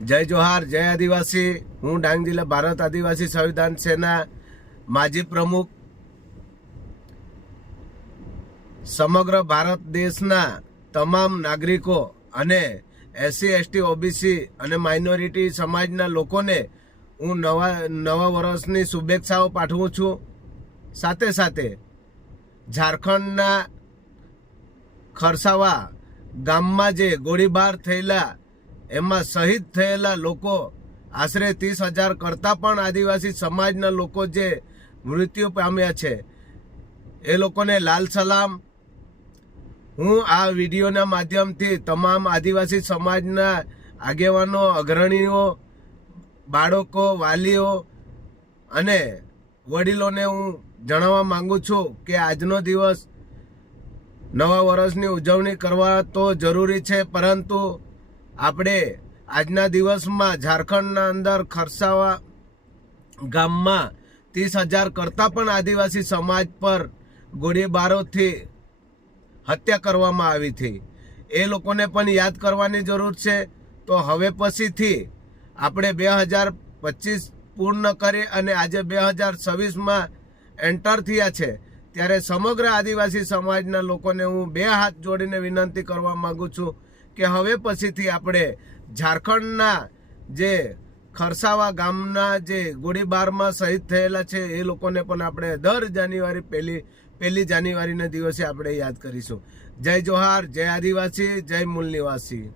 જય જોહાર, જય આદિવાસી। હું ડાંગ જિલ્લા ભારત આદિવાસી સંવિધાન સેના માજી પ્રમુખ। સમગ્ર ભારત દેશના તમામ નાગરિકો અને એસસી એસટી ઓબીસી અને માઇનોરિટી સમાજના લોકોને હું નવા વર્ષની શુભેચ્છાઓ પાઠવું છું। સાથે સાથે ઝારખંડના ખરસાવા ગામમાં જે ગોળીબાર થયેલા એમાં શહીદ થયેલા લોકો આશરે 30,000 કરતાં પણ આદિવાસી સમાજના લોકો જે મૃત્યુ પામ્યા છે એ લોકોને લાલ સલામ। હું આ વિડીયોના માધ્યમથી તમામ આદિવાસી સમાજના આગેવાનો, અગ્રણીઓ, બાળકો, વાલીઓ અને વડીલોને હું જણાવવા માંગુ છું કે આજનો દિવસ નવા વર્ષની ઉજવણી કરવા તો જરૂરી છે, પરંતુ આપણે આજના દિવસમાં ઝારખંડના અંદર ખરસાવા ગામમાં 30,000 કરતાં પણ આદિવાસી સમાજ પર ગોળીબારોથી હત્યા કરવામાં આવી હતી। એ લોકોને પણ યાદ કરવાની જરૂર છે। તો હવે પછીથી આપણે 2025 પૂર્ણ કરી અને આજે 2026માં એન્ટર થયા છે, ત્યારે સમગ્ર આદિવાસી સમાજના લોકોને હું 2 હાથ જોડીને વિનંતી કરવા માંગુ છું કે હવે પછીથી આપણે ઝારખંડના જે ખરસાવા ગામના જે ગોળીબારમાં શહીદ થયેલા છે એ લોકોને પણ આપણે દર જાન્યુઆરી પહેલી જાન્યુઆરીના દિવસે આપણે યાદ કરીશું। જય જોહાર, જય આદિવાસી, જય મૂળ નિવાસી।